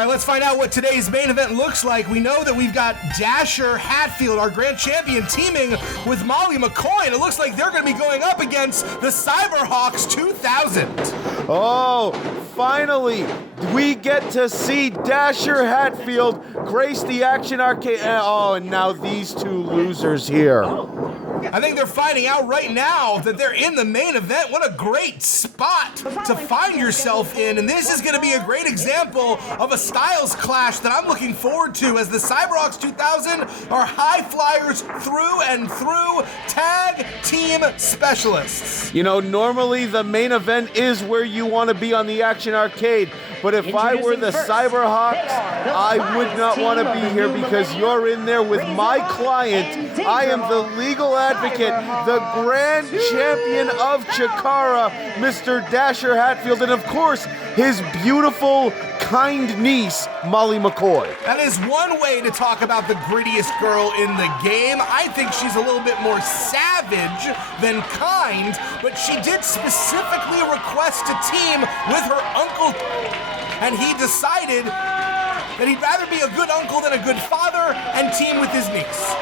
right, let's find out what today's main event looks like. We know that we've got Dasher Hatfield, our grand champion, teaming with Molly McCoy, and it looks like they're going to be going up against the Xyberhawx2000. Oh, finally, we get to see Dasher Hatfield grace the Action Arcade. Oh, and now these two losers here. I think they're finding out right now that they're in the main event. What a great spot to find yourself in. And this is going to be a great example of a styles clash that I'm looking forward to, as the Xyberhawx2000 are high flyers through and through, tag team specialists. You know, normally the main event is where you want to be on the Action Arcade. But if I were the Cyberhawks, I would not want to be here because you're in there with my client. I am the legal advocate, the grand champion of CHIKARA, Mr. Dasher Hatfield, and of course, his beautiful, kind niece, Molly McCoy. That is one way to talk about the grittiest girl in the game. I think she's a little bit more savage than kind, but she did specifically request to team with her uncle, and he decided that he'd rather be a good uncle than a good father and team with his niece.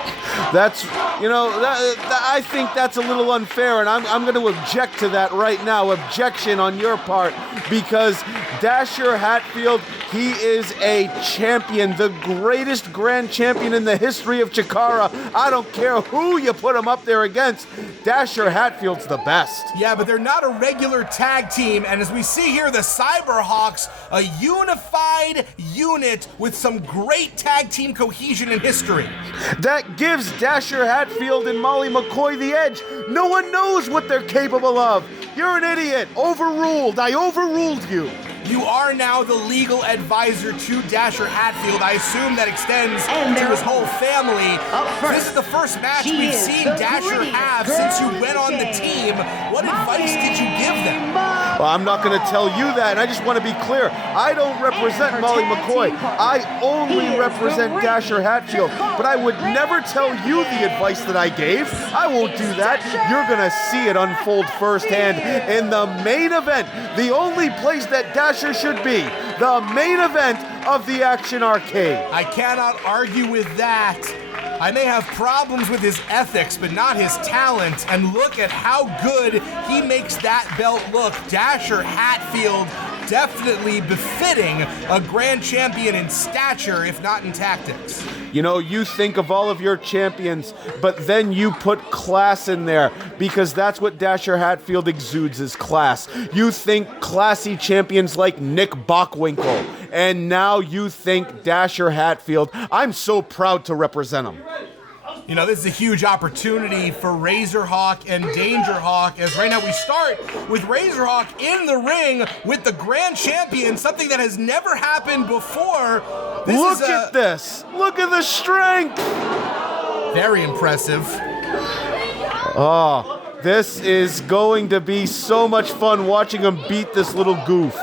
That's, you know, I think that's a little unfair, and I'm going to object to that right now. Objection on your part, because Dasher Hatfield, he is a champion, the greatest grand champion in the history of CHIKARA. I don't care who you put him up there against. Dasher Hatfield's the best. Yeah, but they're not a regular tag team, and as we see here, the Cyberhawks, a unified unit with some great tag team cohesion in history. That gives Dasher Hatfield and Molly McCoy the edge. No one knows what they're capable of. You're an idiot. Overruled. I overruled you. You are now the legal advisor to Dasher Hatfield. I assume that extends to his whole family. This is the first match we've seen Dasher have since you went on the team. What advice did you give them? Well, I'm not going to tell you that, and I just want to be clear. I don't represent Molly McCoy. I only represent Dasher Hatfield, but I would never tell you the advice that I gave. I won't do that. You're going to see it unfold firsthand in the main event, the only place that Dasher should be, the main event of the Action Arcade. I cannot argue with that. I may have problems with his ethics, but not his talent. And look at how good he makes that belt look. Dasher Hatfield, definitely befitting a grand champion in stature, if not in tactics. You know, you think of all of your champions, but then you put class in there, because that's what Dasher Hatfield exudes, is class. You think classy champions like Nick Bockwinkel, and now you think Dasher Hatfield. I'm so proud to represent him. You know, this is a huge opportunity for Razerhawk and Danjerhawk, as right now we start with Razerhawk in the ring with the grand champion, something that has never happened before. Look at this. Look at the strength. Very impressive. Oh, this is going to be so much fun watching him beat this little goof.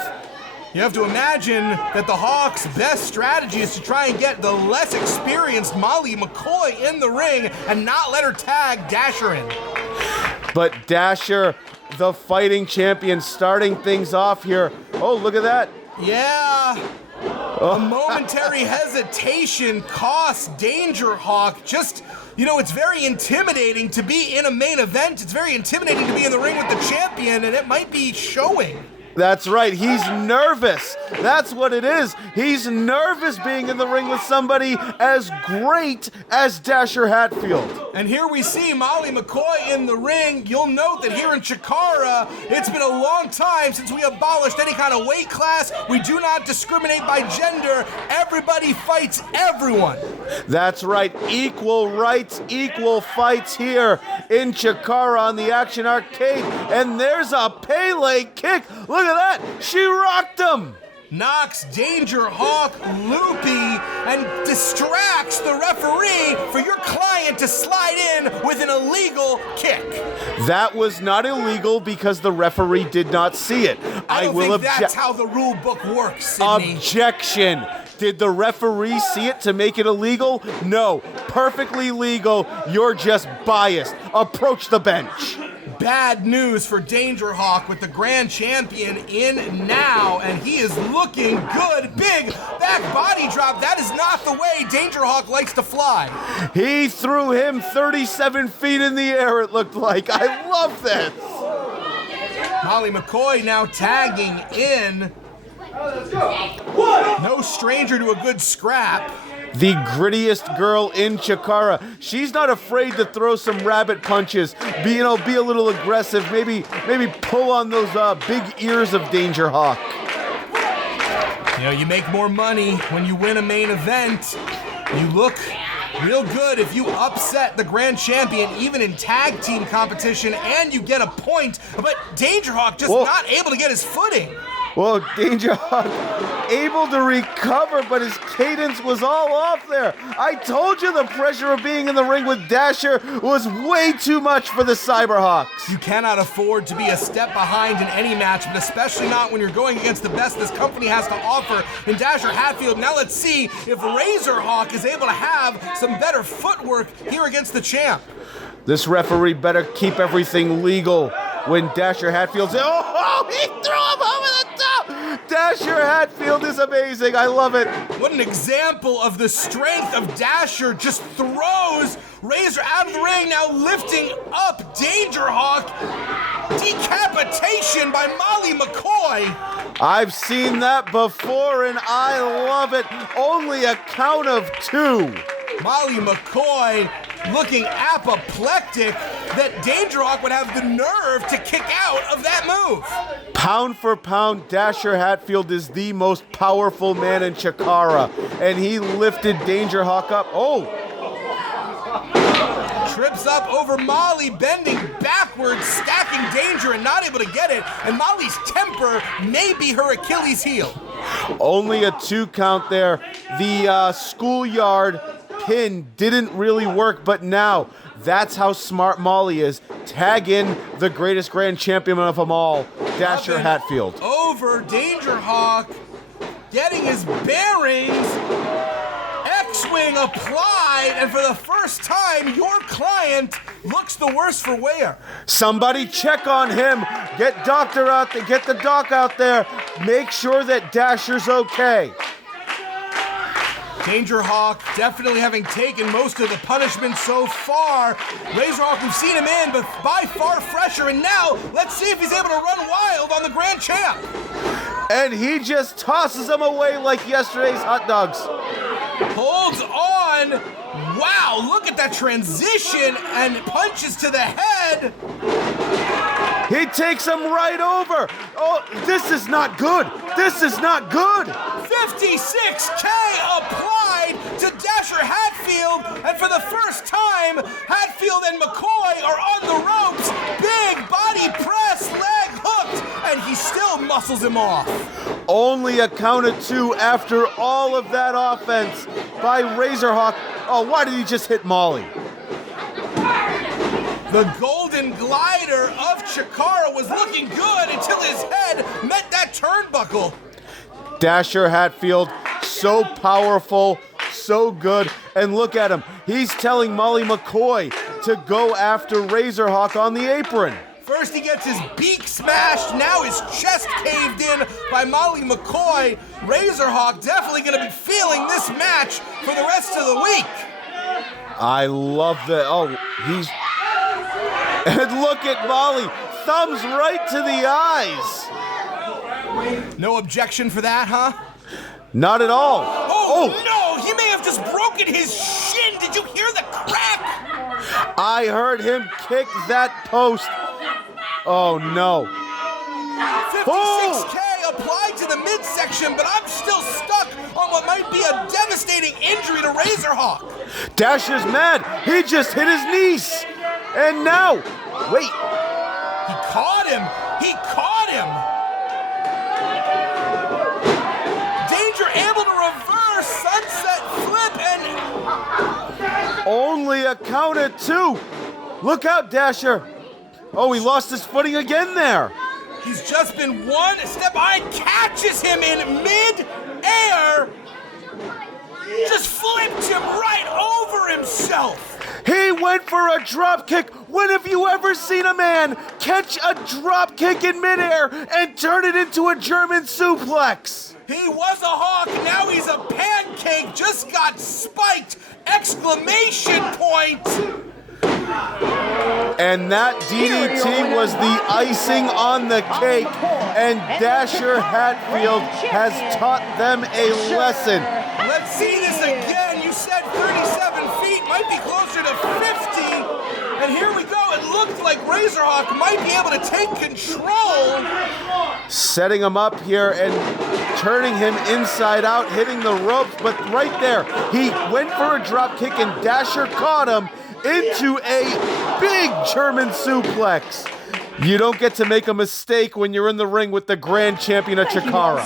You have to imagine that the Hawks' best strategy is to try and get the less experienced Molly McCoy in the ring and not let her tag Dasher in. But Dasher, the fighting champion, starting things off here. Oh, look at that. Yeah. A momentary hesitation costs Danjerhawk. Just, you know, it's very intimidating to be in a main event. It's very intimidating to be in the ring with the champion, and it might be showing. That's right, he's nervous. That's what it is. He's nervous being in the ring with somebody as great as Dasher Hatfield. And here we see Molly McCoy in the ring. You'll note that here in CHIKARA, it's been a long time since we abolished any kind of weight class. We do not discriminate by gender. Everybody fights everyone. That's right, equal rights, equal fights here in CHIKARA on the Action Arcade. And there's a Pele kick. Look at that, she rocked him. Knocks Danjerhawk loopy and distracts the referee for your client to slide in with an illegal kick. That was not illegal because the referee did not see it. I don't think that's how the rule book works, Sydney. Objection. Did the referee see it to make it illegal? No. Perfectly legal. You're just biased. Approach the bench. bad news for Danjerhawk with the grand champion in now, and he is looking good. Big back body drop. That is not the way Danjerhawk likes to fly. He threw him 37 feet in the air, it looked like. I love this. Molly McCoy now tagging in. No stranger to a good scrap. The grittiest girl in CHIKARA. She's not afraid to throw some rabbit punches. Be a little aggressive. Maybe pull on those big ears of Danjerhawk. You make more money when you win a main event. You look real good if you upset the grand champion, even in tag team competition, and you get a point. But Danjerhawk just not able to get his footing. Well, Danjerhawk able to recover, but his cadence was all off there. I told you the pressure of being in the ring with Dasher was way too much for the Xyberhawks. You cannot afford to be a step behind in any match, but especially not when you're going against the best this company has to offer in Dasher Hatfield. Now let's see if Razerhawk is able to have some better footwork here against the champ. This referee better keep everything legal when Dasher Hatfield's... Oh, he threw him over the top! Dasher Hatfield is amazing. I love it. What an example of the strength of Dasher. Just throws Razor out of the ring, now lifting up Danjerhawk. Decapitation by Molly McCoy. I've seen that before, and I love it. Only a count of 2. Molly McCoy looking apoplectic that Danjerhawk would have the nerve to kick out of that move. Pound for pound, Dasher Hatfield is the most powerful man in CHIKARA, and he lifted Danjerhawk up. Oh! Trips up over Molly, bending backwards, stacking Danger and not able to get it, and Molly's temper may be her Achilles heel. Only a 2 count there. The schoolyard pin didn't really work, but now that's how smart Molly is. Tag in the greatest grand champion of them all, Dasher Hatfield. Over Danjerhawk, getting his bearings. X-Wing applied, and for the first time, your client looks the worse for wear. Somebody check on him. Get doctor out there. Get the doc out there. Make sure that Dasher's okay. Danjerhawk definitely having taken most of the punishment so far. Razerhawk, we've seen him in, but by far fresher. And now, let's see if he's able to run wild on the Grand Champ. And he just tosses him away like yesterday's hot dogs. Holds on. Wow, look at that transition and punches to the head. He takes him right over. Oh, this is not good. This is not good. 56K applied to Dasher Hatfield, and for the first time, Hatfield and McCoy are on the ropes. Big body press, leg hooked, and he still muscles him off. Only a count of 2 after all of that offense by Razerhawk. Oh, why did he just hit Molly? The golden glider of CHIKARA was looking good until his head met that turnbuckle. Dasher Hatfield, so powerful, so good. And look at him. He's telling Molly McCoy to go after Razerhawk on the apron. First he gets his beak smashed, now his chest caved in by Molly McCoy. Razerhawk definitely going to be feeling this match for the rest of the week. I love that. Oh, he's... And look at Molly, thumbs right to the eyes. No objection for that, huh? Not at all. Oh, no, he may have just broken his shin. Did you hear the crack? I heard him kick that post. Oh, no. 56K applied to the midsection, but I'm still stuck on what might be a devastating injury to Razerhawk. Dasher's mad. He just hit his niece. And now, wait. He caught him. He caught him. Danger able to reverse, sunset flip, and... Only a count of 2. Look out, Dasher. Oh, he lost his footing again there. He's just been one step behind, catches him in mid-air. Just flipped him right over himself. He went for a drop kick. When have you ever seen a man catch a drop kick in midair and turn it into a German suplex? He was a hawk, now he's a pancake, just got spiked! Exclamation point! And that DDT was the icing on the cake, and Dasher Hatfield has taught them a lesson. Let's see this again. You said 37 feet, might be closer to 50. And here we go. It looked like Razerhawk might be able to take control. Setting him up here and turning him inside out, hitting the ropes, but right there, he went for a drop kick and Dasher caught him into a big German suplex. You don't get to make a mistake when you're in the ring with the grand champion of CHIKARA.